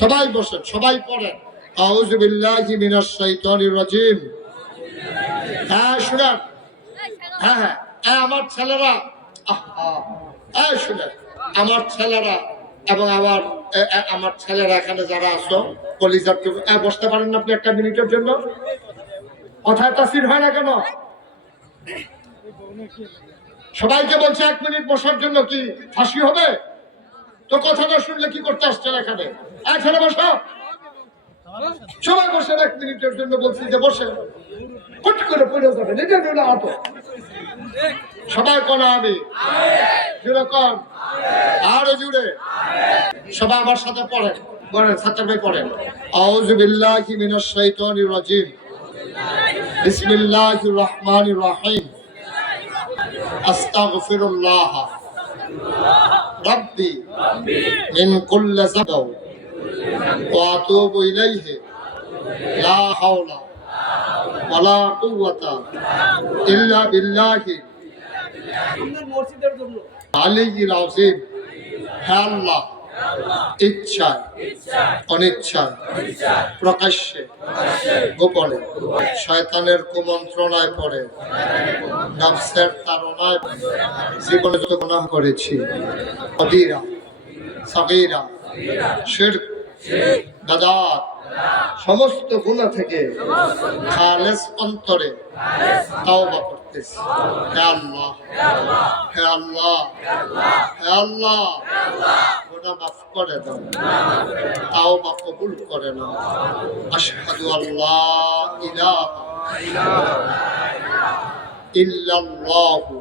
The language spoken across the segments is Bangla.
সবাই বসেন, সবাই পড়েন। আউযু বিল্লাহি মিনাশ শাইতানির রাজিম। হ্যাঁ শুনেন, হ্যাঁ আমার ছেলেরা, শুনেন আমার ছেলেরা এবং আমার ছেলেরা এখানে যারা আছো, কলিজার বসতে পারেন না আপনি একটা মিনিটের জন্য? কথায় তাসির হয় না কেন? সবাইকে বলছে 1 মিনিট বসার জন্য, কি ফাঁসি হবে? তো কথাটা শুনলে কি করতে আসছেন এখানে? এখানে বসো, সবাই বসে 1 মিনিটের জন্য বলছি যে বসে, হুট করে পড়ে যাবেন, এটা নিলে আহত। সবাই কোন আমি জুড়ে কন, আরো জুড়ে সবাই আমার সাথে পড়েন, পড়েন ছাত্র ভাই পড়েন। আউযু বিল্লাহি মিনাশ শাইতানির রাজিম। বিসমিল্লাহির রহমানির রহিম। আস্তাগফিরুল্লাহ রাব্বি মিন কুল্লি যানব ওয়া আতুবু ইলাইহি লা হাওলা ওয়ালা কুওয়াতা ইল্লা বিল্লাহি আলিয়্যিল আযীম। হে আল্লাহ, ইচ্ছায় অনিচ্ছায়, প্রকাশ্যে গোপনে, শয়তানের কুমন্ত্রণায় পড়ে, নফসের তাড়নায় জীবনে যত গুনাহ করেছি, কবিরা সগীরা শিরক বিদআত সমস্ত গুনাহ থেকে খালেস অন্তরে তাওবা করতেছি। হে আল্লাহ, হে আল্লাহ, হে আল্লাহ, গুনাহ মাফ করে দাও, তাওবা কবুল করে নাও। আশহাদু আল্লা ইলাহা ইল্লাল্লাহু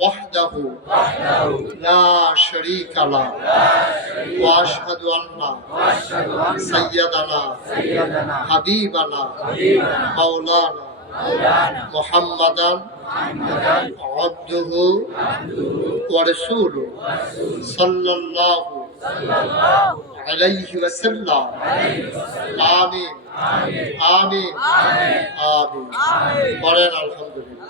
ওয়াহদাহু লা শারীকা লাহু ওয়া আশহাদু আন্না সাইয়্যিদানা হাবিবানা মাওলানা মুহাম্মাদান আবদুহু ওয়া রাসূলুহু সাল্লাল্লাহু আলাইহি ওয়াসাল্লাম। আমিন আমিন আমিন। পড়েন আলহামদুলিল্লাহ।